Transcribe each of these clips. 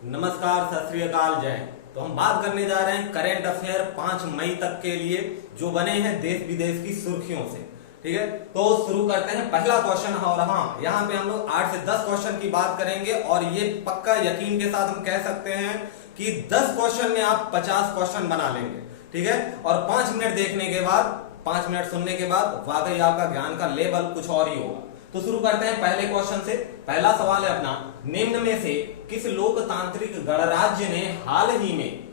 नमस्कार, सत श्री अकाल, जय। तो हम बात करने जा रहे हैं करेंट अफेयर 5 मई तक के लिए जो बने हैं देश विदेश की सुर्खियों से। ठीक है, तो शुरू करते हैं। पहला क्वेश्चन और हाँ, यहाँ पे हम लोग 8 से 10 क्वेश्चन की बात करेंगे और ये पक्का यकीन के साथ हम कह सकते हैं कि 10 क्वेश्चन में आप 50 क्वेश्चन बना लेंगे। ठीक है, और 5 मिनट देखने के बाद, 5 मिनट सुनने के बाद वाकई आपका ज्ञान का लेवल कुछ और ही होगा। तो शुरू करते हैं पहले क्वेश्चन से। पहला सवाल है अपना, निम्न में से किस लोकतांत्रिक गणराज्य ने हाल ही में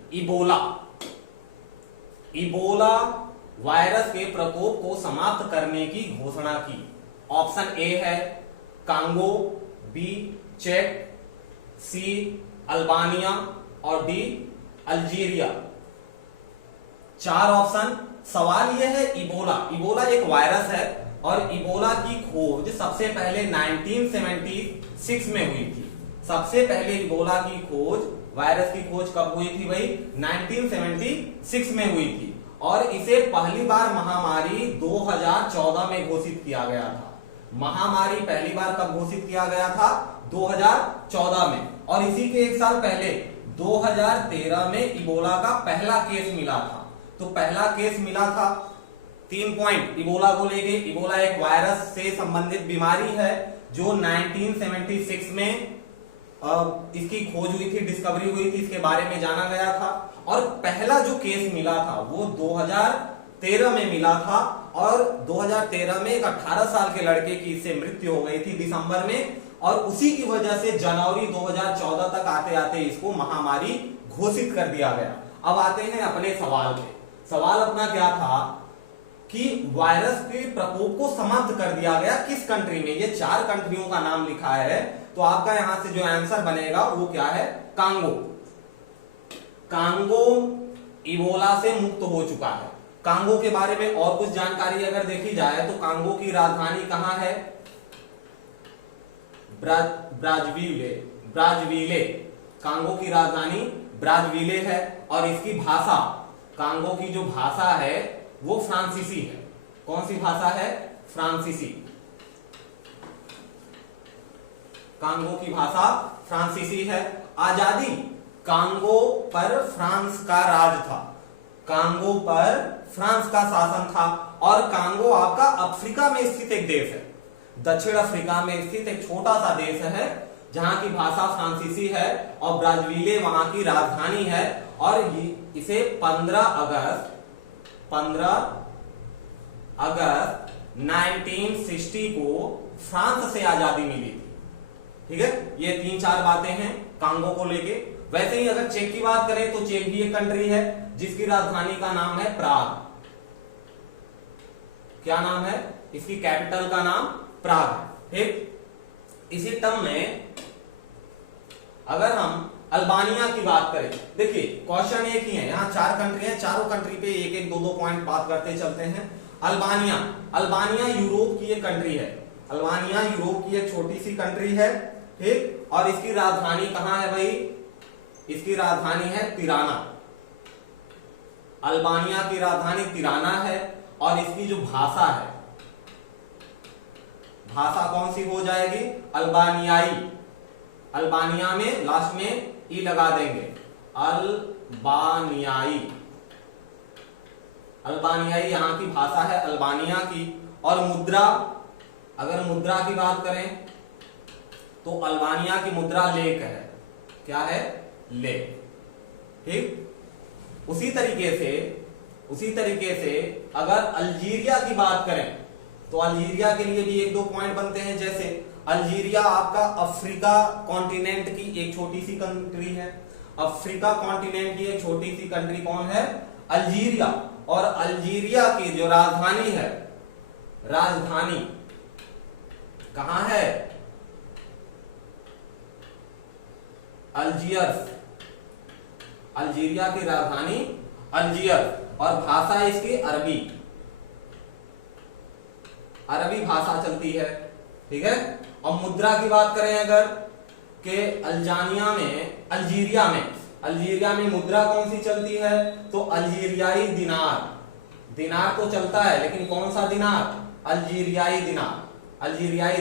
इबोला वायरस के प्रकोप को समाप्त करने की घोषणा की? ऑप्शन ए है कांगो, बी चेक, सी अल्बानिया और डी अल्जीरिया। 4 ऑप्शन। सवाल यह है इबोला एक वायरस है और इबोला की खोज सबसे पहले 1976 में हुई थी। सबसे पहले इबोला की खोज, वायरस की खोज कब हुई थी भाई? 1976 में हुई थी और इसे पहली बार महामारी 2014 में घोषित किया गया था। महामारी पहली बार कब घोषित किया गया था? 2014 में। और इसी के एक साल पहले 2013 में इबोला का पहला केस मिला था। तो पहला केस मिला था। 3 पॉइंट इबोला को लेके। इबोला एक वायरस से संबंधित बीमारी है जो 1976 में इसकी खोज हुई थी, डिस्कवरी हुई थी, इसके बारे में जाना गया था। और पहला जो केस मिला था वो 2013 में मिला था और 2013 में एक 18 साल के लड़के की इससे मृत्यु हो गई थी दिसंबर में। और उसी की वजह से जनवरी 2014 तक आते आते इसको महामारी घोषित कर दिया गया। अब आते हैं अपने सवाल पे। सवाल अपना क्या था कि वायरस के प्रकोप को समाप्त कर दिया गया किस कंट्री में? ये 4 कंट्रियों का नाम लिखा है। तो आपका यहां से जो आंसर बनेगा वो क्या है? कांगो। कांगो इबोला से मुक्त हो चुका है। कांगो के बारे में और कुछ जानकारी अगर देखी जाए तो कांगो की राजधानी कहां है? ब्राज़ीले। कांगो की राजधानी ब्राज़ीले है और इसकी भाषा, कांगो की जो भाषा है वो फ्रांसीसी है। कौन सी भाषा है? फ्रांसीसी। कांगो की भाषा फ्रांसीसी है। आजादी, कांगो पर फ्रांस का राज था। कांगो पर फ्रांस का शासन था और कांगो आपका अफ्रीका में स्थित एक देश है। दक्षिण अफ्रीका में स्थित एक छोटा सा देश है जहां की भाषा फ्रांसीसी है और ब्राज़ीले वहां की राजधानी है। और इसे 15 अगस्त 1960 को फ्रांस से आजादी मिली थी। ठीक है, ये 3-4 बातें हैं कांगो को लेके। वैसे ही अगर चेक की बात करें तो चेक भी एक कंट्री है जिसकी राजधानी का नाम है प्राग। क्या नाम है? इसकी कैपिटल का नाम प्राग है। ठीक, इसी टर्म में अगर हम अल्बानिया की बात करें, देखिए क्वेश्चन एक ही है, यहाँ 4 कंट्री हैं, चारों कंट्री पे एक एक 2-2 पॉइंट बात करते चलते हैं। अल्बानिया यूरोप की एक कंट्री है। अल्बानिया यूरोप की एक छोटी सी कंट्री है। ठीक, और इसकी राजधानी कहां है भाई? इसकी राजधानी है तिराना। अल्बानिया की राजधानी तिराना है और इसकी जो भाषा है, भाषा कौन सी हो जाएगी? अल्बानियाई। अल्बानिया में लास्ट में ई लगा देंगे, अल्बानियाई। अल्बानियाई यहां की भाषा है अल्बानिया की। और मुद्रा, अगर मुद्रा की बात करें तो अल्बानिया की मुद्रा लेक है। क्या है? लेक। ठीक, उसी तरीके से अगर अल्जीरिया की बात करें तो अल्जीरिया के लिए भी 1-2 पॉइंट बनते हैं। जैसे अल्जीरिया आपका अफ्रीका कॉन्टिनेंट की एक छोटी सी कंट्री है। अफ्रीका कॉन्टिनेंट की एक छोटी सी कंट्री कौन है? अल्जीरिया। और अल्जीरिया की जो राजधानी है, राजधानी कहां है? अल्जियर्स। अल्जीरिया की राजधानी अल्जियर्स और भाषा इसकी अरबी भाषा चलती है। ठीक है, और मुद्रा की बात करें अगर कि अल्जीरिया में मुद्रा कौन सी चलती है? तो अल्जीरियाई दिनार तो चलता है, लेकिन कौन सा दिनार? अल्जीरियाई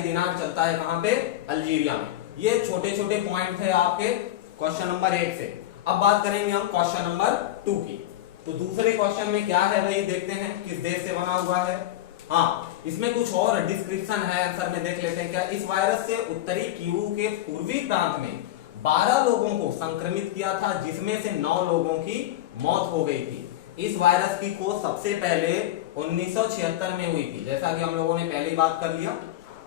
दिनार चलता है कहां पे? अल्जीरिया में। ये छोटे छोटे पॉइंट थे आपके क्वेश्चन नंबर 1 से। अब बात करेंगे हम क्वेश्चन नंबर 2 की। तो दूसरे क्वेश्चन में क्या है भाई, देखते हैं किस देश से बना हुआ है। हाँ, इसमें कुछ और डिस्क्रिप्शन है, आंसर में देख लेते हैं क्या। इस वायरस से उत्तरी कीवू के पूर्वी प्रांत में 12 लोगों को संक्रमित किया था, जिसमें से 9 लोगों की मौत हो गई थी। इस वायरस की खोज सबसे पहले 1976 में हुई थी, जैसा कि हम लोगों ने पहले ही बात कर लिया,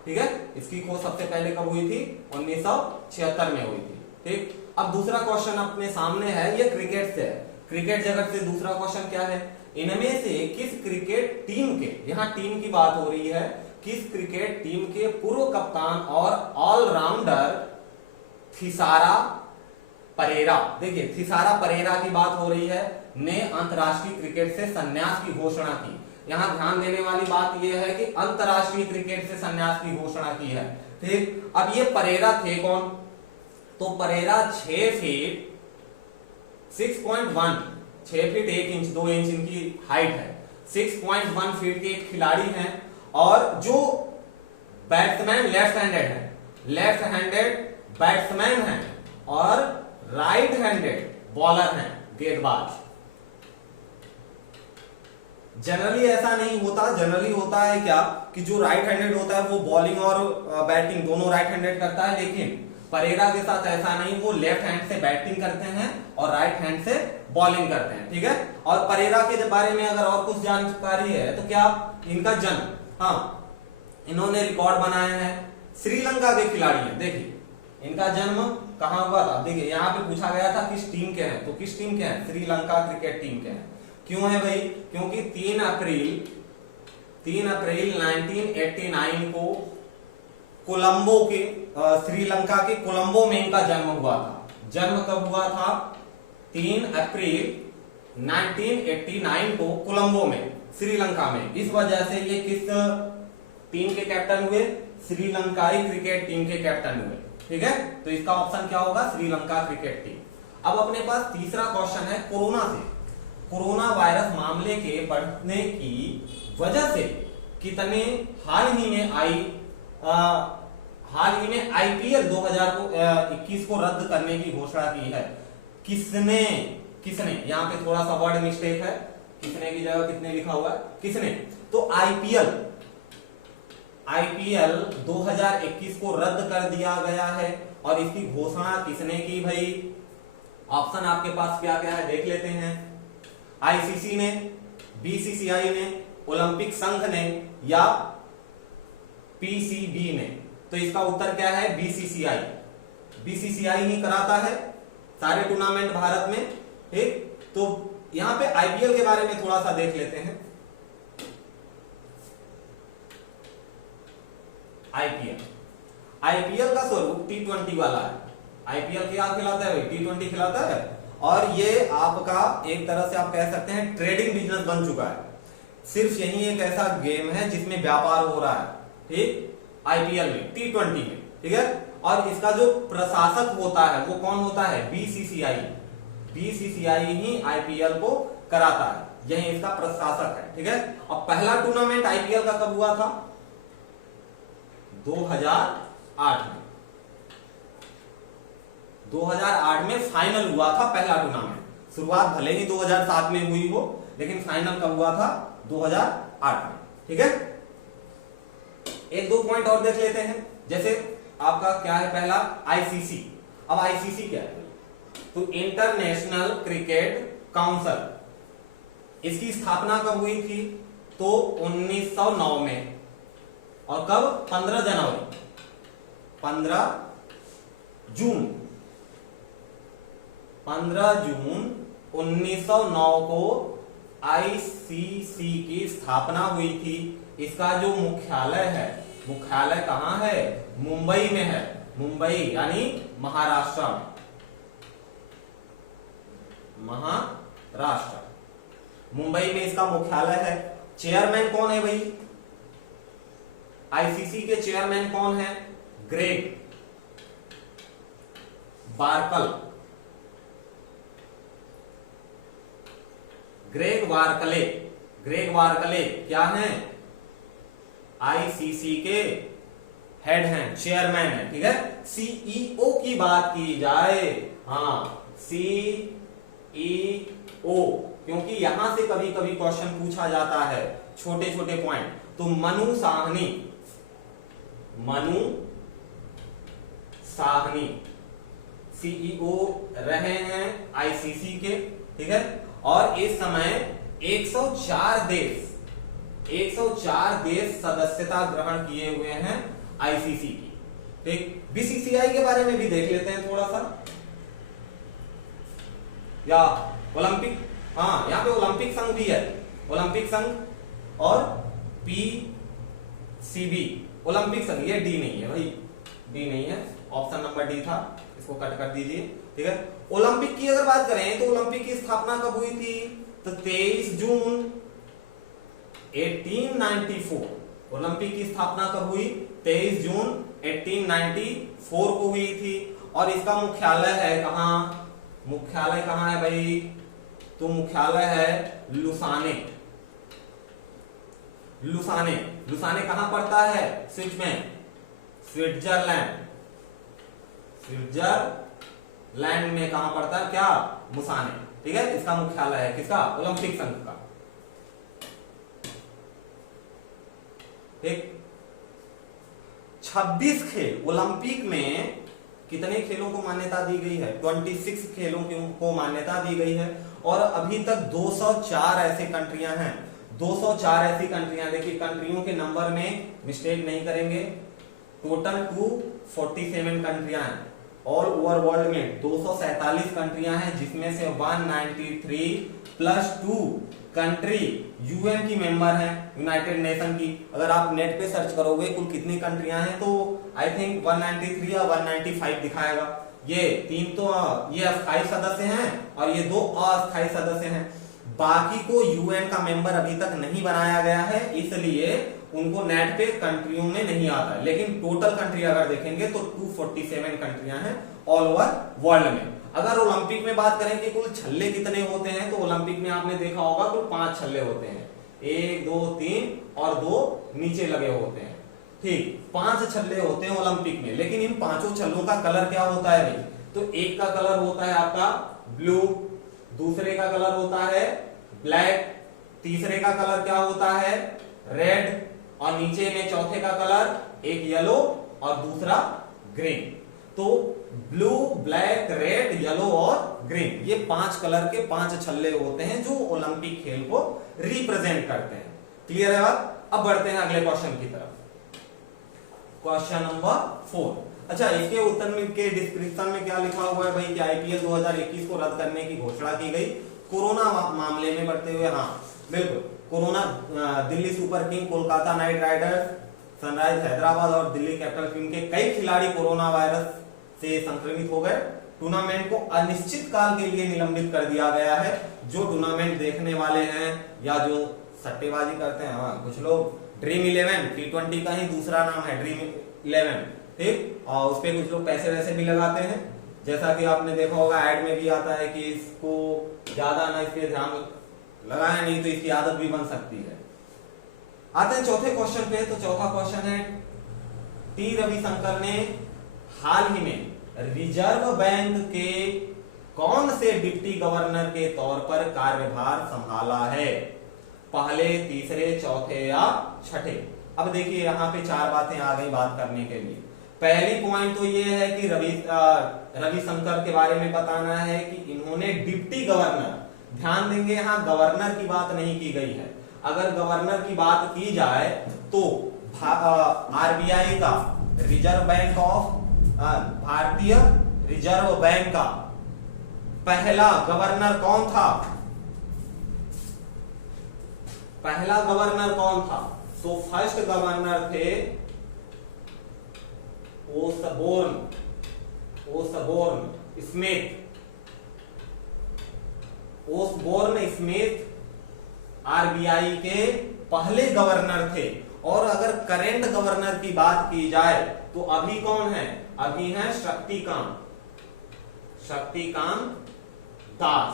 ठीक है। इसकी खोज सबसे पहले कब हुई थी, 1976 में हुई थी, ठीक। अब दूसरा क्वेश्चन अपने सामने है, ये क्रिकेट से है, क्रिकेट जगत से दूसरा क्वेश्चन क्या है, इनमें से किस क्रिकेट टीम के, यहाँ टीम की बात हो रही है, किस क्रिकेट टीम के पूर्व कप्तान और ऑलराउंडर थिसारा परेरा, देखिए थिसारा परेरा की बात हो रही है, ने अंतरराष्ट्रीय क्रिकेट से संन्यास की घोषणा की। यहां ध्यान देने वाली बात यह है कि अंतरराष्ट्रीय क्रिकेट से संन्यास की घोषणा की है, ठीक। अब ये परेरा थे कौन, तो Perera 6 feet 6.1, 6 feet 1 inch 2 inch इनकी हाइट है, 6.1 फीट के एक खिलाड़ी हैं, और जो बैट्समैन लेफ्ट हैंडेड है, लेफ्ट हैंडेड बैट्समैन है, और राइट हैंडेड बॉलर हैं, गेंदबाज। जनरली ऐसा नहीं होता, जनरली होता है क्या कि जो राइट हैंडेड होता है वो बॉलिंग और बैटिंग दोनों राइट हैंडेड करता है, लेकिन परेरा के साथ ऐसा नहीं, वो लेफ्ट हैंड से बैटिंग करते हैं और राइट हैंड से बॉलिंग करते हैं, ठीक है। और परेरा के बारे में अगर और कुछ जानकारी है तो क्या, इनका जन्म, हाँ, इन्होंने रिकॉर्ड बनाया है, श्रीलंका के खिलाड़ी हैं। देखिए इनका जन्म कहां हुआ था, देखिए यहाँ पे पूछा गया था किस टीम के हैं, तो किस टीम के हैं, श्रीलंका क्रिकेट टीम के हैं। क्यों है भाई, क्योंकि 3 अप्रैल 1989 को कोलंबो के, श्रीलंका के कोलंबो में इनका जन्म हुआ था। जन्म कब हुआ था, 3 अप्रैल 1989 को कोलंबो में, श्रीलंका में। इस वजह से ये किस टीम के कैप्टन हुए, श्रीलंकाई क्रिकेट टीम के कैप्टन हुए, ठीक है। तो इसका ऑप्शन क्या होगा, श्रीलंका क्रिकेट टीम। अब अपने पास तीसरा क्वेश्चन है कोरोना से। कोरोना वायरस मामले के बढ़ने की वजह से कितने हाल ही में आईपीएल 2021 को रद्द करने की घोषणा की है। किसने, यहां पे थोड़ा सा वर्ड मिस्टेक है, किसने की जगह कितने लिखा हुआ है, किसने, तो आईपीएल 2021 को रद्द कर दिया गया है। और इसकी घोषणा किसने की भाई, ऑप्शन आपके पास क्या क्या है देख लेते हैं। आईसीसी ने, बीसीसीआई ने, ओलंपिक संघ ने, या पीसीबी ने। तो इसका उत्तर क्या है, बीसीसीआई। बीसीसीआई ही कराता है सारे टूर्नामेंट भारत में, ठीक। तो यहां पे आईपीएल के बारे में थोड़ा सा देख लेते हैं। आईपीएल का स्वरूप T20 वाला है। आईपीएल क्या खिलाता है भाई, T20 खिलाता है, और ये आपका एक तरह से आप कह सकते हैं ट्रेडिंग बिजनेस बन चुका है। सिर्फ यही एक ऐसा गेम है जिसमें व्यापार हो रहा है, ठीक, आईपीएल में, T20 में, ठीक है। और इसका जो प्रशासक होता है वो कौन होता है, बीसीसीआई। बीसीसीआई ही आईपीएल को कराता है, यही इसका प्रशासक है, ठीक है। और पहला टूर्नामेंट आईपीएल का कब हुआ था, 2008 में। 2008 में फाइनल हुआ था पहला टूर्नामेंट। शुरुआत भले ही 2007 में हुई हो, लेकिन फाइनल कब हुआ था, 2008 में, ठीक है। एक दो पॉइंट और देख लेते हैं, जैसे आपका क्या है पहला, आईसीसी। अब आईसीसी क्या है, तो इंटरनेशनल क्रिकेट काउंसिल। इसकी स्थापना कब हुई थी, तो 1909 में। और कब, 15 जनवरी, 15 जून 1909 को आईसीसी की स्थापना हुई थी। इसका जो मुख्यालय है, मुख्यालय कहां है, मुंबई में है, मुंबई यानी महाराष्ट्र में, महाराष्ट्र, मुंबई में इसका मुख्यालय है। चेयरमैन कौन है भाई, आईसीसी के चेयरमैन कौन है, ग्रेग बार्कल, ग्रेग वार्कले। ग्रेग वार्कले क्या हैं, आईसीसी के हेड हैं, चेयरमैन हैं, ठीक है। सीईओ की बात की जाए हाँ CEO, क्योंकि यहां से कभी कभी क्वेश्चन पूछा जाता है छोटे छोटे पॉइंट। तो मनु साहनी, मनु साहनी CEO रहे हैं ICC के, ठीक है। और इस समय 104 देश सदस्यता ग्रहण किए हुए हैं ICC की, ठीक। BCCI के बारे में भी देख लेते हैं थोड़ा सा, या ओलंपिक, हाँ यहाँ पे ओलंपिक संघ भी है, ओलंपिक संघ और PCB, ओलंपिक संघ, ये डी नहीं है भाई, डी नहीं है, ऑप्शन नंबर डी था, इसको कट कर दीजिए, ठीक है। ओलंपिक की अगर बात करें तो ओलंपिक की स्थापना कब हुई थी, तो 23 जून 1894, ओलंपिक की स्थापना कब हुई, 23 जून 1894 को हुई थी। और इसका मुख्यालय है कहां, मुख्यालय कहां है भाई, तो मुख्यालय है लुसाने, लुसाने, लुसाने कहां पड़ता है, स्विच में, स्विट्जरलैंड, स्विट्जरलैंड में कहां पड़ता है, क्या, मुसाने, ठीक है। इसका मुख्यालय है किसका, ओलंपिक संघ का, ठीक। 26 खेल, ओलंपिक में कितने खेलों को मान्यता दी गई है, 26 खेलों को मान्यता दी गई है। और अभी तक 204 ऐसे कंट्रियां हैं, 204 ऐसी कंट्रियां, देखिए कंट्रियों के नंबर में मिस्टेक नहीं करेंगे, टोटल 247 कंट्रियां हैं। ऑल ओवर वर्ल्ड में 247 कंट्रियां हैं, जिसमें से 193 प्लस 2 कंट्री यूएन की मेंबर हैं, यूनाइटेड नेशन की। अगर आप नेट पे सर्च करोगे कुल कितनी कंट्रियां हैं, तो आई थिंक 193 या 195 दिखाएगा। ये तीन तो ये अस्थायी सदस्य हैं और ये 2 अस्थायी सदस्य हैं। बाकी को यूएन का मेंबर अभी तक नहीं बनाया गया है, इसलिए उनको नेट पे कंट्रियों में नहीं आता है। लेकिन टोटल कंट्री अगर देखेंगे तो 247 कंट्रियां हैं ऑल ओवर वर्ल्ड में। अगर ओलंपिक में बात करें कि कुल छल्ले कितने होते हैं, तो ओलंपिक में आपने देखा होगा कुल 5 छल्ले होते हैं, 1 2 3 और 2 नीचे लगे होते हैं, ठीक। 5 छल्ले होते हैं ओलंपिक में। लेकिन इन 5 छल्लों का कलर क्या होता है भाई, तो एक का कलर होता है आपका ब्लू, दूसरे का कलर होता है ब्लैक, तीसरे का कलर क्या होता है रेड, और नीचे में चौथे का कलर एक येलो और दूसरा ग्रीन। तो ब्लू, ब्लैक, रेड, येलो और ग्रीन, ये 5 कलर के 5 छल्ले होते हैं जो ओलंपिक खेल को रिप्रेजेंट करते हैं। क्लियर है बात। अब बढ़ते हैं अगले क्वेश्चन की तरफ, क्वेश्चन नंबर 4। अच्छा, इसके उत्तर में के डिस्क्रिप्शन में क्या लिखा हुआ है भाई कि आईपीएल 2021 को रद्द करने की घोषणा की गई कोरोना मामले में बढ़ते हुए। हाँ बिल्कुल, corona, Delhi super king, Kolkata night Riders, sunrise Hyderabad और दिल्ली कैपिटल टीम के कई खिलाड़ी कोरोना वायरस से संक्रमित हो गए। टूर्नामेंट को अनिश्चित काल के लिए निलंबित कर दिया गया है। जो टूर्नामेंट देखने वाले हैं या जो सट्टेबाजी करते हैं, हाँ कुछ लोग ड्रीम 11 T20 का ही दूसरा नाम है ड्रीम 11, ठीक, और उस पर कुछ लोग पैसे वैसे भी लगाते हैं। जैसा कि आपने देखा होगा ऐड में भी आता है कि इसको ज्यादा ना इस पे ध्यान लगाए, नहीं तो इसकी आदत भी बन सकती है। आते हैं चौथे क्वेश्चन पे। तो चौथा क्वेश्चन है, टी रविशंकर ने हाल ही में रिजर्व बैंक के कौन से डिप्टी गवर्नर के तौर पर कार्यभार संभाला है, पहले, तीसरे, चौथे या छठे। अब देखिए यहाँ पे 4 बातें आ गई बात करने के लिए। पहली पॉइंट तो ये है कि रविशंकर के बारे में बताना है कि इन्होंने डिप्टी गवर्नर, ध्यान देंगे यहाँ गवर्नर की बात नहीं की गई है। अगर गवर्नर की बात की जाए तो आरबीआई का, रिजर्व बैंक ऑफ, भारतीय रिजर्व बैंक का पहला गवर्नर कौन था, पहला गवर्नर कौन था, तो फर्स्ट गवर्नर थे ओसबोर्न स्मिथ आरबीआई के पहले गवर्नर थे। और अगर करंट गवर्नर की बात की जाए तो अभी कौन है, अभी है शक्तिकांत दास,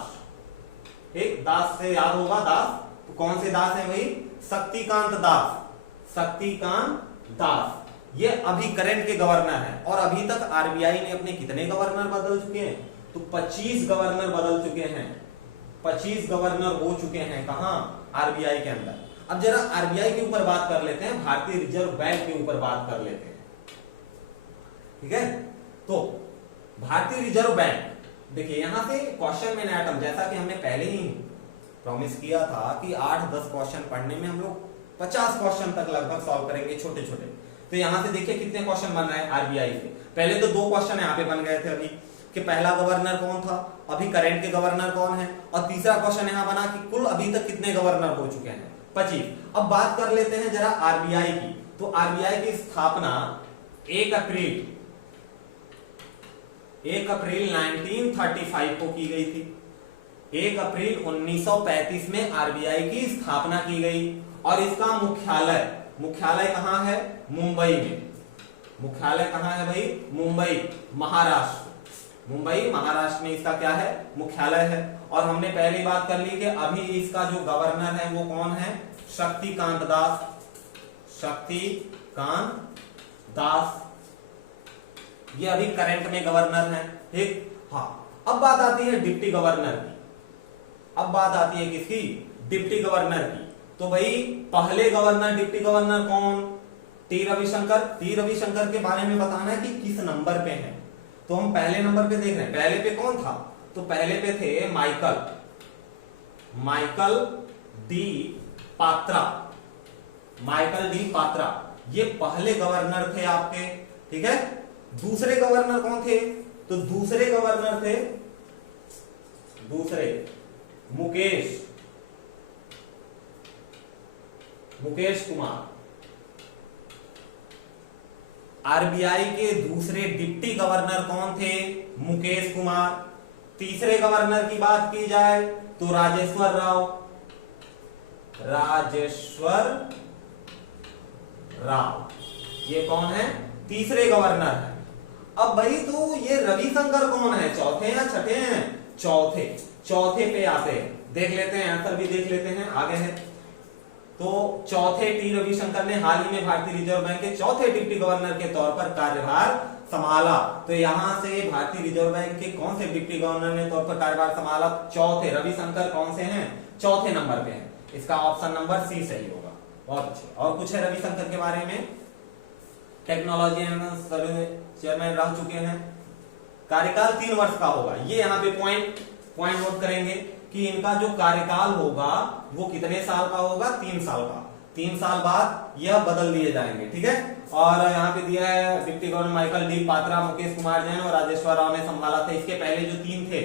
ठीक, दास से याद होगा, दास, तो कौन से दास है भाई, शक्तिकांत दास, ये अभी करंट के गवर्नर हैं। और अभी तक आरबीआई ने अपने कितने गवर्नर बदल चुके हैं, तो 25 गवर्नर बदल चुके हैं, 25 गवर्नर हो चुके हैं कहां, आरबीआई के अंदर। अब जरा आरबीआई के ऊपर बात कर लेते हैं, भारतीय रिजर्व बैंक के ऊपर बात कर लेते हैं, ठीक है। तो भारतीय रिजर्व बैंक, देखिए यहां से क्वेश्चन में आइटम, जैसा कि हमने पहले ही प्रॉमिस किया था कि 8-10 क्वेश्चन पढ़ने में हम लोग 50 क्वेश्चन तक लगभग सॉल्व करेंगे, छोटे छोटे। तो यहां से देखिए कितने क्वेश्चन बन रहे हैं आरबीआई के। पहले तो 2 क्वेश्चन यहाँ पे बन गए थे अभी, कि पहला गवर्नर कौन था, अभी करंट के गवर्नर कौन है, और तीसरा क्वेश्चन यहाँ बना कि कुल अभी तक कितने गवर्नर हो चुके हैं, 25। अब बात कर लेते हैं जरा आरबीआई की। तो आरबीआई की स्थापना 1 अप्रैल 1935 को की गई थी। 1 अप्रैल 1935 में आरबीआई की स्थापना की गई, और इसका मुख्यालय कहां है, मुंबई में। मुख्यालय कहां है भाई, मुंबई, महाराष्ट्र। मुंबई महाराष्ट्र में इसका क्या है, मुख्यालय है। और हमने पहली बात कर ली कि अभी इसका जो गवर्नर है वो कौन है, शक्तिकांत दास, ये अभी करंट में गवर्नर है, ठीक। हाँ, अब बात आती है डिप्टी गवर्नर की। अब बात आती है किसकी, डिप्टी गवर्नर की। तो भाई पहले गवर्नर, डिप्टी गवर्नर कौन, टी रविशंकर। टी रविशंकर के बारे में बताना है कि किस नंबर पे है। तो हम पहले नंबर पे देख रहे हैं, पहले पे कौन था, तो पहले पे थे माइकल डी पात्रा, ये पहले गवर्नर थे आपके, ठीक है। दूसरे गवर्नर कौन थे, तो दूसरे गवर्नर थे मुकेश कुमार। आरबीआई के दूसरे डिप्टी गवर्नर कौन थे, मुकेश कुमार। तीसरे गवर्नर की बात की जाए तो राजेश्वर राव, ये कौन है, तीसरे गवर्नर है। अब भाई तो ये रविशंकर कौन है, चौथे या छठे हैं, चौथे पे आते हैं। देख लेते हैं, आंसर भी देख लेते हैं, आगे है। तो चौथे टी रविशंकर ने हाल ही में भारतीय रिजर्व बैंक के चौथे डिप्टी गवर्नर के तौर पर कार्यभार संभाला। तो यहां से भारतीय रिजर्व बैंक के कौन से डिप्टी गवर्नर ने तौर पर कार्यभार संभाला, चौथे। रविशंकर कौन से हैं, चौथे नंबर पे हैं। इसका ऑप्शन नंबर सी सही होगा। बहुत अच्छे। और कुछ है रविशंकर के बारे में, टेक्नोलॉजी चेयरमैन रह चुके हैं, कार्यकाल 3 वर्ष का होगा। ये यहाँ पे पॉइंट नोट करेंगे कि इनका जो कार्यकाल होगा वो कितने साल का होगा, 3 साल का। 3 साल बाद यह बदल दिए जाएंगे, ठीक है। और यहाँ पे दिया है deputy governor Michael D Patra, Mukesh Kumar Jain और राजेश्वर राव ने संभाला था। इसके पहले जो 3 थे,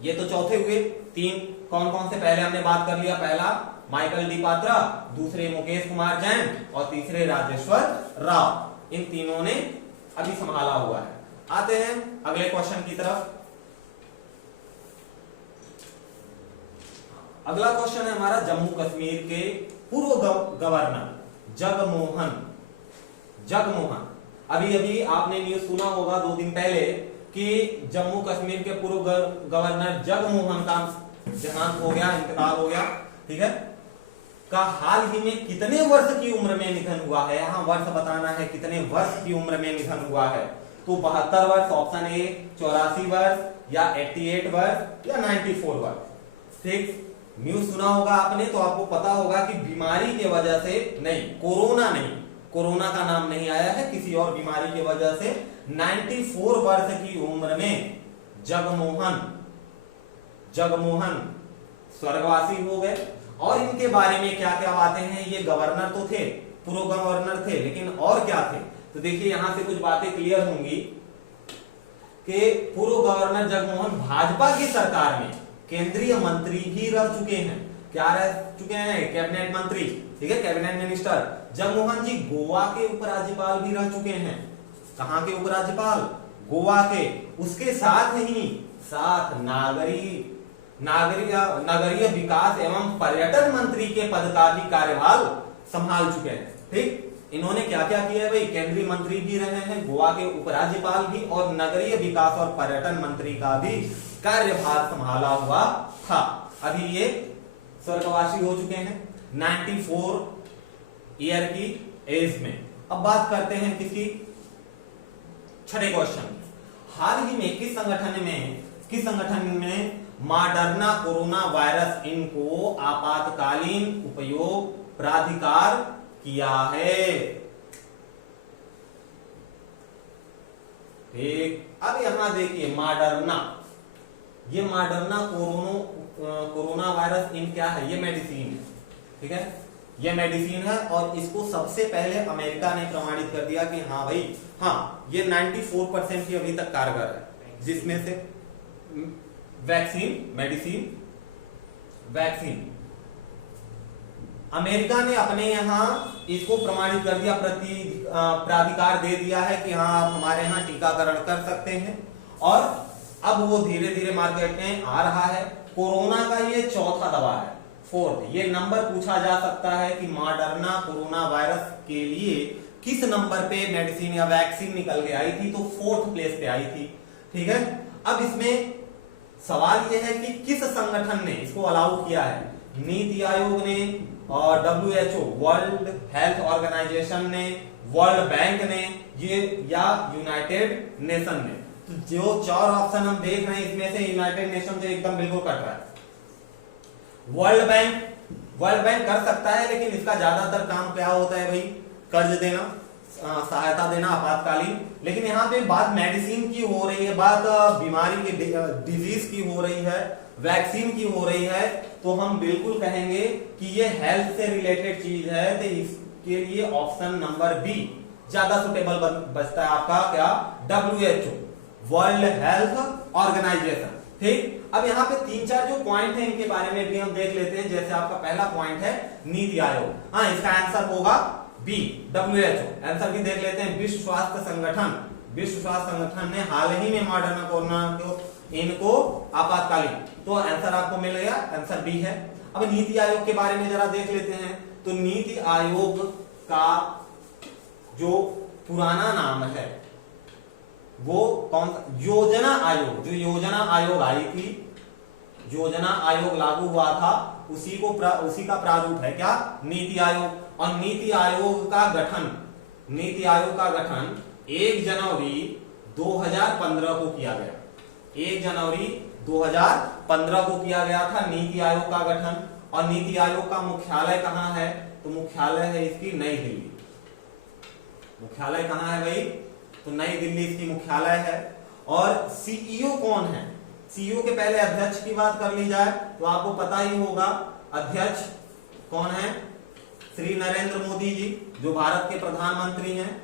ये तो चौथे हुए। 3 कौन कौन से, पहले हमने बात कर लिया, पहला माइकल डी पात्रा, दूसरे मुकेश कुमार जैन और तीसरे राजेश्वर राव। इन तीनों ने अभी संभाला हुआ है। आते हैं अगले क्वेश्चन की तरफ। अगला क्वेश्चन है हमारा जम्मू कश्मीर के पूर्व गवर्नर जगमोहन। अभी आपने न्यूज सुना होगा 2 दिन पहले कि जम्मू कश्मीर के पूर्व गवर्नर जगमोहन का देहांत हो गया, इंतकाल हो गया, ठीक है। का हाल ही में कितने वर्ष की उम्र में निधन हुआ है, यहां वर्ष बताना है, कितने वर्ष की उम्र में निधन हुआ है। तो 72 वर्ष ऑप्शन ए, 84 वर्ष या 88 वर्ष या 94 वर्ष, ठीक। न्यूज सुना होगा आपने तो आपको पता होगा कि बीमारी के वजह से नहीं, कोरोना का नाम नहीं आया है, किसी और बीमारी की वजह से 94 वर्ष की उम्र में जगमोहन स्वर्गवासी हो गए। और इनके बारे में क्या क्या बातें हैं, ये गवर्नर तो थे, पूर्व गवर्नर थे, लेकिन और क्या थे, तो देखिए यहां से कुछ बातें क्लियर होंगी कि पूर्व गवर्नर जगमोहन भाजपा की सरकार में केंद्रीय मंत्री भी रह चुके हैं। क्या रह चुके हैं, कैबिनेट मंत्री, ठीक है, कैबिनेट मिनिस्टर। जगमोहन जी गोवा के उपराज्यपाल भी रह चुके हैं। कहां के उपराज्यपाल, गोवा के। उसके साथ नगरीय विकास एवं पर्यटन मंत्री के पद का भी कार्यभार संभाल चुके हैं, ठीक। इन्होंने क्या क्या किया है भाई, केंद्रीय मंत्री भी रहे हैं, गोवा के उपराज्यपाल भी, और नगरीय विकास और पर्यटन मंत्री का भी कार्यभार संभाला हुआ था। अभी ये स्वर्गवासी हो चुके हैं 94 ईयर की एज में। अब बात करते हैं किसी छठे क्वेश्चन। हाल ही में किस संगठन में किस संगठन ने मॉडर्ना कोरोना वायरस इनको आपातकालीन उपयोग प्राधिकार किया है? ठीक, अब यहां देखिए मॉडर्ना, ये मॉडर्ना कोरोना वायरस इन क्या है? ये मेडिसिन है, ठीक है, ये मेडिसिन है और इसको सबसे पहले अमेरिका ने प्रमाणित कर दिया कि हाँ भाई, हाँ ये 94% की अभी तक कारगर है, जिसमें से वैक्सीन, मेडिसिन, वैक्सीन अमेरिका ने अपने यहां इसको प्रमाणित कर दिया, प्राधिकार दे दिया है कि हाँ आप हमारे यहां टीकाकरण कर सकते हैं और अब वो धीरे धीरे मार्केट में आ रहा है। कोरोना का ये चौथा दवा है, फोर्थ। ये नंबर पूछा जा सकता है कि मॉडर्ना कोरोना वायरस के लिए किस नंबर पे मेडिसिन या वैक्सीन निकल के आई थी, तो फोर्थ प्लेस पे आई थी, ठीक है। अब इसमें सवाल यह है कि किस संगठन ने इसको अलाउ किया है? नीति आयोग ने और WHO वर्ल्ड हेल्थ ऑर्गेनाइजेशन ने, वर्ल्ड बैंक ने, ये या यूनाइटेड नेशन ने? तो जो चार ऑप्शन हम देख रहे हैं इसमें से यूनाइटेड नेशन से एकदम बिल्कुल कट रहा है। वर्ल्ड बैंक कर सकता है, लेकिन इसका ज्यादातर काम क्या होता है भाई? कर्ज देना, सहायता देना आपातकालीन। लेकिन यहाँ पे बात मेडिसिन की हो रही है, बात बीमारी की, डिजीज की हो रही है, वैक्सीन की हो रही है, तो हम बिल्कुल कहेंगे कि ये हेल्थ से रिलेटेड चीज है, तो इसके लिए ऑप्शन नंबर बी ज्यादा सुटेबल बचता है आपका, क्या? WHO वर्ल्ड हेल्थ ऑर्गेनाइजेशन, ठीक। अब यहाँ पे 3-4 जो पॉइंट है इनके बारे में भी हम देख लेते हैं। जैसे आपका पहला पॉइंट है नीति आयोग, हाँ इसका आंसर होगा बी, WHO। आंसर भी देख लेते हैं। विश्व स्वास्थ्य संगठन ने हाल ही में मॉडर्ना कोरोना को इनको आपातकालीन, तो आंसर आपको मिल गया, आंसर बी है। अब नीति आयोग के बारे में जरा देख लेते हैं। तो नीति आयोग का जो पुराना नाम है वो कौन सा? योजना आयोग। जो योजना आयोग आई थी, योजना आयोग लागू हुआ था, उसी का प्रारूप है क्या? नीति आयोग। और नीति आयोग का गठन 1 जनवरी 2015 को किया गया। 1 जनवरी 2015 को किया गया था नीति आयोग का गठन। और नीति आयोग का मुख्यालय कहां है? तो मुख्यालय है इसकी नई दिल्ली। मुख्यालय कहां है भाई? तो नई दिल्ली इसकी मुख्यालय है। और सीईओ कौन है? सीईओ के पहले अध्यक्ष की बात कर ली जाए तो आपको पता ही होगा अध्यक्ष कौन है? श्री नरेंद्र मोदी जी, जो भारत के प्रधानमंत्री हैं,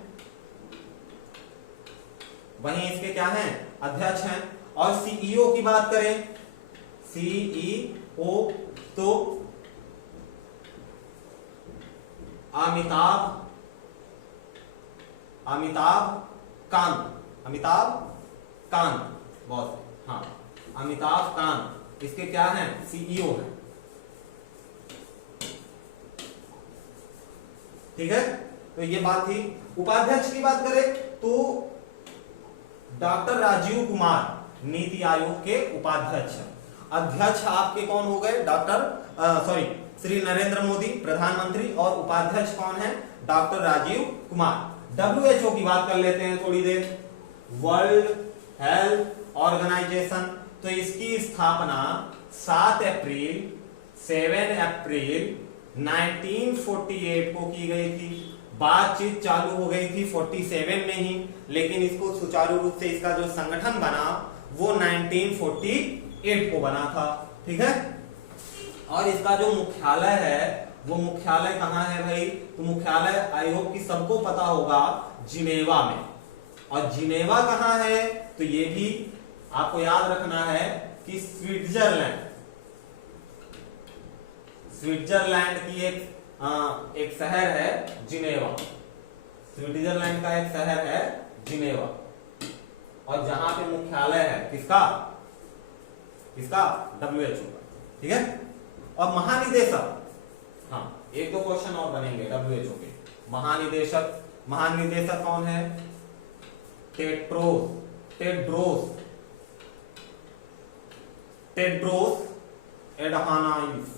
वहीं इसके क्या हैं? अध्यक्ष हैं। और सीईओ की बात करें, सीईओ तो अमिताभ कांत बॉस, हाँ अमिताभ कांत इसके क्या हैं? सीईओ हैं, ठीक है। तो ये बात थी। उपाध्यक्ष की बात करें तो डॉक्टर राजीव कुमार नीति आयोग के उपाध्यक्ष। अध्यक्ष आपके कौन हो गए? श्री नरेंद्र मोदी प्रधानमंत्री, और उपाध्यक्ष कौन है? डॉक्टर राजीव कुमार। WHO की बात कर लेते हैं थोड़ी देर। वर्ल्ड हेल्थ ऑर्गेनाइजेशन, तो इसकी स्थापना 7 अप्रैल 1948 को की गई थी। बातचीत चालू हो गई थी 47 में ही, लेकिन इसको सुचारू रूप से इसका जो संगठन बना वो 1948 को बना था, ठीक है। और इसका जो मुख्यालय है वो मुख्यालय कहाँ है भाई? तो मुख्यालय आयोग की सबको पता होगा जिनेवा में। और जिनेवा कहाँ है? तो ये भी आपको याद रखना है कि स्विट्जरलैंड की एक शहर है जिनेवा। स्विट्जरलैंड का एक शहर है जिनेवा, और जहां पे मुख्यालय है किसका? WHO का, ठीक है। और महानिदेशक, हाँ 1-2 क्वेश्चन और बनेंगे WHO के। महानिदेशक कौन है? टेड्रोस एडहानाइस।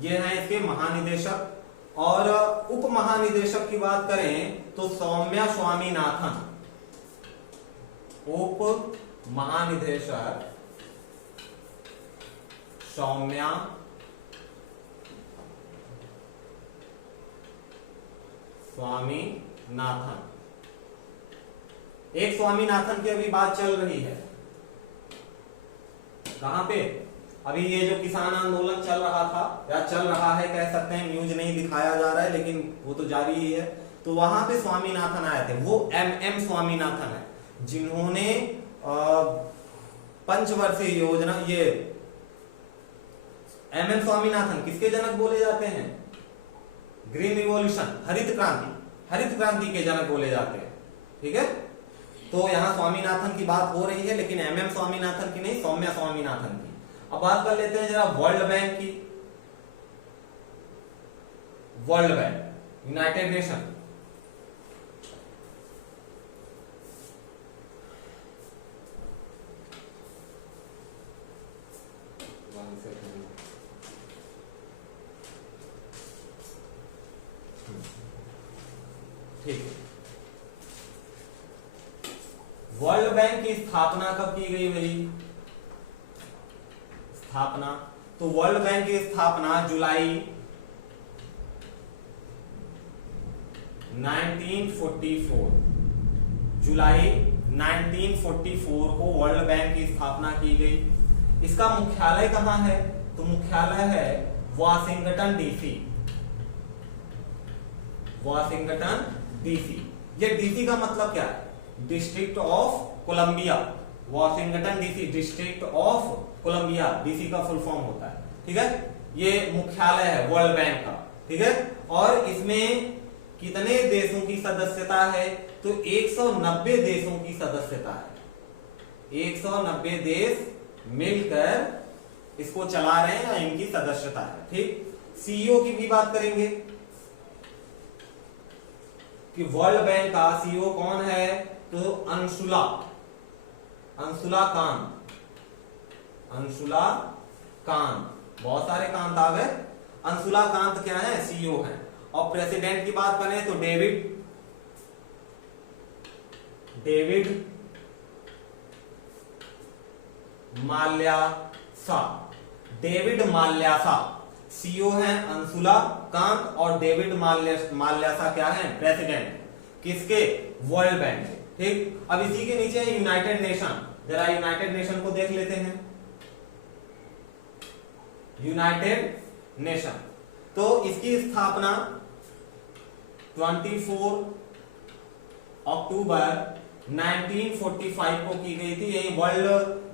ये हैं इसके महानिदेशक। और उप महानिदेशक की बात करें तो सौम्या स्वामीनाथन, उप महानिदेशक सौम्या स्वामीनाथन। एक स्वामीनाथन की अभी बात चल रही है, कहां पे? अभी ये जो किसान आंदोलन चल रहा था या चल रहा है कह सकते हैं, न्यूज नहीं दिखाया जा रहा है लेकिन वो तो जारी ही है, तो वहां पे स्वामीनाथन आए थे। वो एम स्वामीनाथन है जिन्होंने पंचवर्षीय योजना, ये एम स्वामीनाथन किसके जनक बोले जाते हैं? ग्रीन रिवॉल्यूशन, हरित क्रांति के जनक बोले जाते हैं। ठीक है, तो यहां स्वामीनाथन की बात हो रही है लेकिन एम स्वामीनाथन की नहीं, सौम्या स्वामीनाथन की। अब बात कर लेते हैं जरा वर्ल्ड बैंक की। वर्ल्ड बैंक, यूनाइटेड नेशन, ठीक। वर्ल्ड बैंक की स्थापना कब की गई भाई? स्थापना, तो वर्ल्ड बैंक की स्थापना जुलाई 1944, जुलाई 1944 को वर्ल्ड बैंक की स्थापना की गई। इसका मुख्यालय कहां है? तो मुख्यालय है वाशिंगटन डीसी, वाशिंगटन डीसी। ये डीसी का मतलब क्या है? District of Columbia. Washington DC District of Columbia, DC का फुल फॉर्म होता है। ठीक है, ये मुख्यालय है वर्ल्ड बैंक का। ठीक है, और इसमें कितने देशों की सदस्यता है? तो 190 देशों की सदस्यता है। 190 देश मिलकर इसको चला रहे हैं, इनकी सदस्यता है। ठीक, सीईओ की भी बात करेंगे कि वर्ल्ड बैंक का सीईओ कौन है? तो अंशुला कांत। बहुत सारे कांत आ गए। अंशुला कांत क्या है? सीईओ है। और प्रेसिडेंट की बात करें तो डेविड माल्यासा। डेविड माल्यासा सीईओ है अंशुला कांत, और डेविड माल्यासा क्या है? प्रेसिडेंट। किसके? वर्ल्ड बैंक के। ठीक, अब इसी के नीचे है यूनाइटेड नेशन। जरा यूनाइटेड नेशन को देख लेते हैं। यूनाइटेड नेशन, तो इसकी स्थापना 24 अक्टूबर 1945 को की गई थी। यही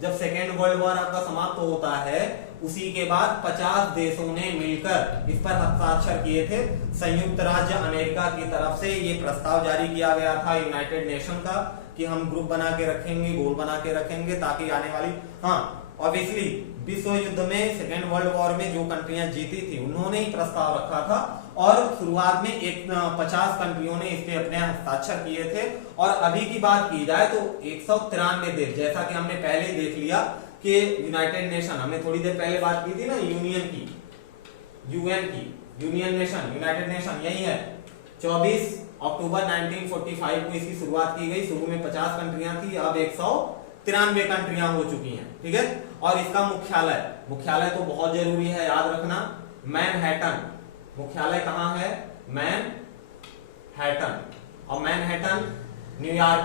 जब सेकेंड वर्ल्ड वॉर आपका समाप्त होता है, उसी के बाद 50 देशों ने मिलकर इस पर हस्ताक्षर किए थे। संयुक्त राज्य अमेरिका की तरफ से ये प्रस्ताव जारी किया गया था यूनाइटेड नेशन का कि हम ग्रुप बना के रखेंगे, गोल बना के रखेंगे, ताकि आने वाली, हाँ ऑब्वियसली विश्व युद्ध में, सेकेंड वर्ल्ड वॉर में जो कंट्रियां जीती थी उन्होंने ही प्रस्ताव रखा था, और शुरुआत में 50 कंट्रियों ने इस पे अपने हस्ताक्षर किए थे। और अभी की बात की जाए तो 193 देश, जैसा कि हमने पहले ही देख लिया कि यूनाइटेड नेशन, हमने थोड़ी देर पहले बात की थी ना यूनियन की, यूएन की, यूनियन नेशन, यूनाइटेड नेशन यही है। 24 अक्टूबर 1945 को इसकी शुरुआत की गई। शुरू में 50 कंट्रियां थी, अब 193 कंट्रियां हो चुकी हैं। ठीक है, और इसका मुख्यालय तो बहुत जरूरी है, याद रखना, मैनहट्टन। मुख्यालय कहां है? मैनहट्टन। और मैनहट्टन न्यूयॉर्क,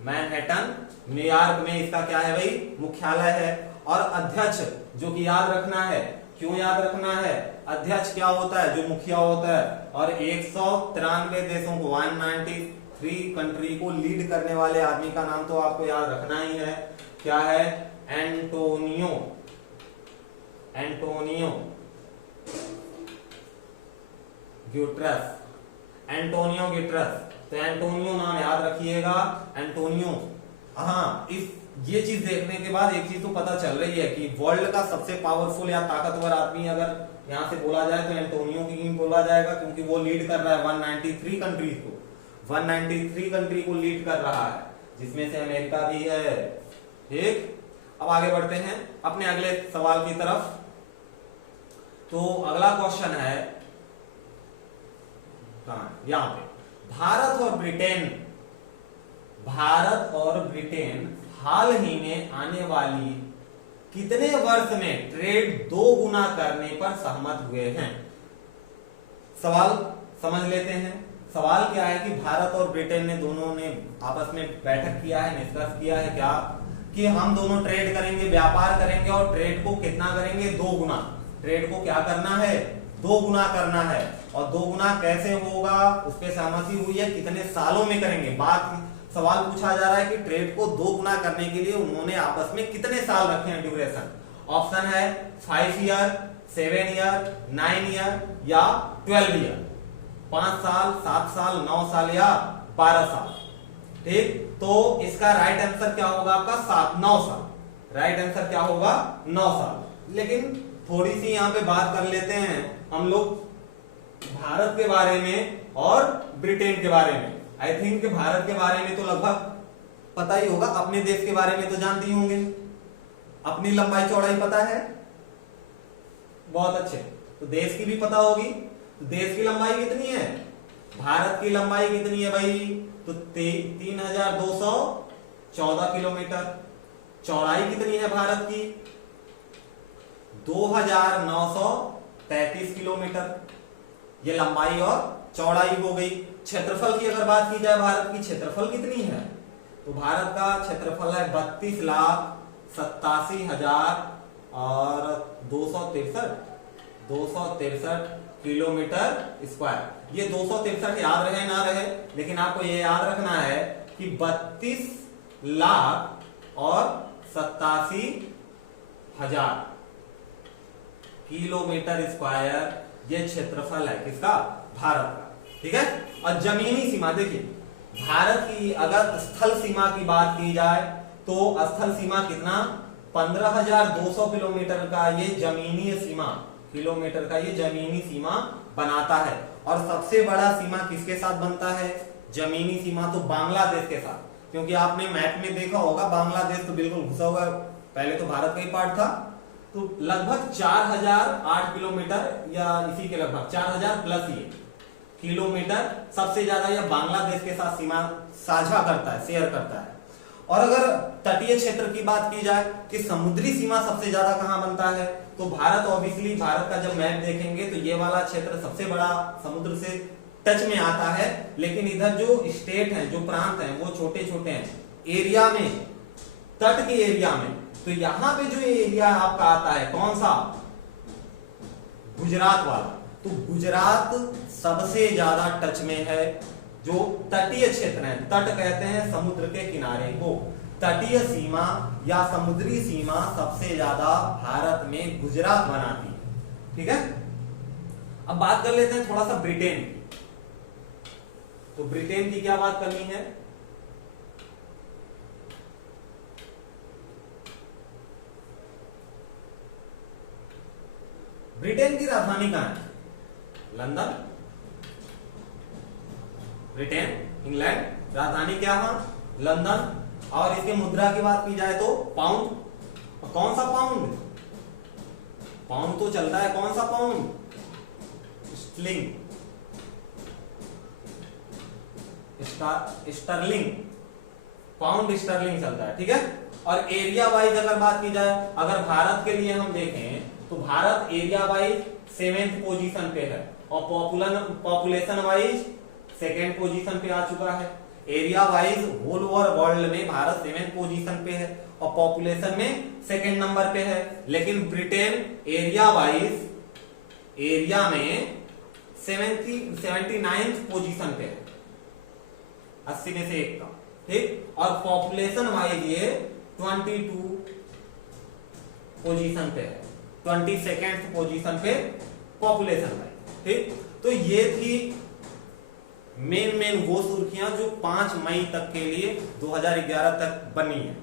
मैनहट्टन न्यूयॉर्क में इसका क्या है भाई? मुख्यालय है। और अध्यक्ष, जो कि याद रखना है, क्यों याद रखना है? अध्यक्ष क्या होता है? जो मुखिया होता है। और 193 देशों को, 193 कंट्री को लीड करने वाले आदमी का नाम तो आपको याद रखना ही है। क्या है? एंटोनियो ग्यूटरस। तो एंटोनियो नाम याद रखिएगा, एंटोनियो। हाँ, ये चीज देखने के बाद एक चीज तो पता चल रही है कि वर्ल्ड का सबसे पावरफुल या ताकतवर आदमी अगर यहां से बोला जाए तो एंटोनियो की बोला जाएगा, क्योंकि वो लीड कर रहा है 193 कंट्रीज को। 193 कंट्री को लीड कर रहा है, जिसमें से अमेरिका भी है। ठीक, अब आगे बढ़ते हैं अपने अगले सवाल की तरफ। तो अगला क्वेश्चन है यहां पे, भारत और ब्रिटेन हाल ही में आने वाली कितने वर्ष में ट्रेड 2 गुना करने पर सहमत हुए हैं। सवाल समझ लेते हैं। सवाल क्या है कि भारत और ब्रिटेन ने दोनों ने आपस में बैठक किया है, निष्कर्ष किया है क्या कि हम दोनों ट्रेड करेंगे, व्यापार करेंगे और ट्रेड को कितना करेंगे, 2 गुना। ट्रेड को क्या करना है, 2 गुना करना है। और 2 गुना कैसे होगा उस पर सहमति हुई है, कितने सालों में करेंगे। सवाल पूछा जा रहा है कि ट्रेड को 2 गुना करने के लिए उन्होंने आपस में कितने साल रखे हैं ड्यूरेशन। ऑप्शन है 5 ईयर, 7 ईयर, 9 ईयर या 12 ईयर। 5 साल, 7 साल, 9 साल या 12 साल। ठीक, तो इसका राइट आंसर क्या होगा आपका 9 साल। राइट आंसर क्या होगा 9 साल। लेकिन थोड़ी सी यहां पे बात कर लेते हैं हम लोग भारत के बारे में और ब्रिटेन के बारे में। आई थिंक भारत के बारे में तो लगभग पता ही होगा, अपने देश के बारे में तो जानते ही होंगे। अपनी लंबाई चौड़ाई पता है, बहुत अच्छे। तो देश की भी पता होगी। तो देश की लंबाई कितनी है, भारत की लंबाई कितनी है भाई, तो 3214 किलोमीटर। चौड़ाई कितनी है भारत की, 2933 किलोमीटर। ये लंबाई और चौड़ाई हो गई। क्षेत्रफल की अगर बात की जाए, भारत की क्षेत्रफल कितनी है, तो भारत का क्षेत्रफल है 32,87,263 किलोमीटर स्क्वायर। ये 263 याद रहे ना रहे, लेकिन आपको ये याद रखना है कि 32,87,000 किलोमीटर स्क्वायर ये क्षेत्रफल है किसका, भारत का। ठीक है। और जमीनी सीमा देखिए, भारत की अगर स्थल सीमा की बात की जाए तो स्थल सीमा कितना, 15,200 किलोमीटर का ये जमीनी सीमा, किलोमीटर का ये जमीनी सीमा बनाता है। और सबसे बड़ा सीमा किसके साथ बनता है, जमीनी सीमा तो बांग्लादेश के साथ। क्योंकि आपने मैप में देखा होगा बांग्लादेश तो बिल्कुल घुसा हुआ है, पहले तो भारत का ही पार्ट था। तो लगभग 4008 किलोमीटर या इसी के लगभग 4000 प्लस ये किलोमीटर सबसे ज्यादा यह बांग्लादेश के साथ सीमा साझा करता है, शेयर करता है। और अगर तटीय क्षेत्र की बात की जाए कि समुद्री सीमा सबसे ज्यादा कहां बनता है, तो भारत ऑब्वियसली, भारत का जब मैप देखेंगे तो ये वाला क्षेत्र सबसे बड़ा समुद्र से टच में आता है। लेकिन इधर जो स्टेट हैं, जो प्रांत हैं, वो छोटे छोटे हैं एरिया में, तट के एरिया में। तो यहां पे जो एरिया आपका आता है कौन सा, गुजरात वाला। तो गुजरात सबसे ज्यादा टच में है। जो तटीय क्षेत्र है, तट कहते हैं समुद्र के किनारे को, तटीय सीमा या समुद्री सीमा सबसे ज्यादा भारत में गुजरात बनाती है। ठीक है। अब बात कर लेते हैं थोड़ा सा ब्रिटेन की। तो ब्रिटेन की क्या बात करनी है, ब्रिटेन की राजधानी कहां है, लंदन। ब्रिटेन, इंग्लैंड, राजधानी क्या है, लंदन। और इसके मुद्रा की बात की जाए तो पाउंड। कौन सा पाउंड, पाउंड तो चलता है, कौन सा पाउंड, स्टर्लिंग, पाउंड स्टर्लिंग चलता है। ठीक है। और एरिया वाइज अगर बात की जाए, अगर भारत के लिए हम देखें तो Bharat area wise 7th position पे है और पॉपुलेशन वाइज 2nd पोजीशन पे आ चुका है। Area wise whole over world में भारत 7th पोजीशन पे है और पॉपुलेशन में 2nd नंबर पे है। लेकिन ब्रिटेन एरिया वाइज, एरिया में 79th पोजीशन पे है, 80 में से 1 का। ठीक। और पॉपुलेशन वाइज ये 22 पोजीशन पे है, 22nd पोजीशन पे पॉपुलेशन वाइज। ठीक। तो ये थी मेन वो सुर्खियां जो 5 मई तक के लिए 2011 तक बनी है।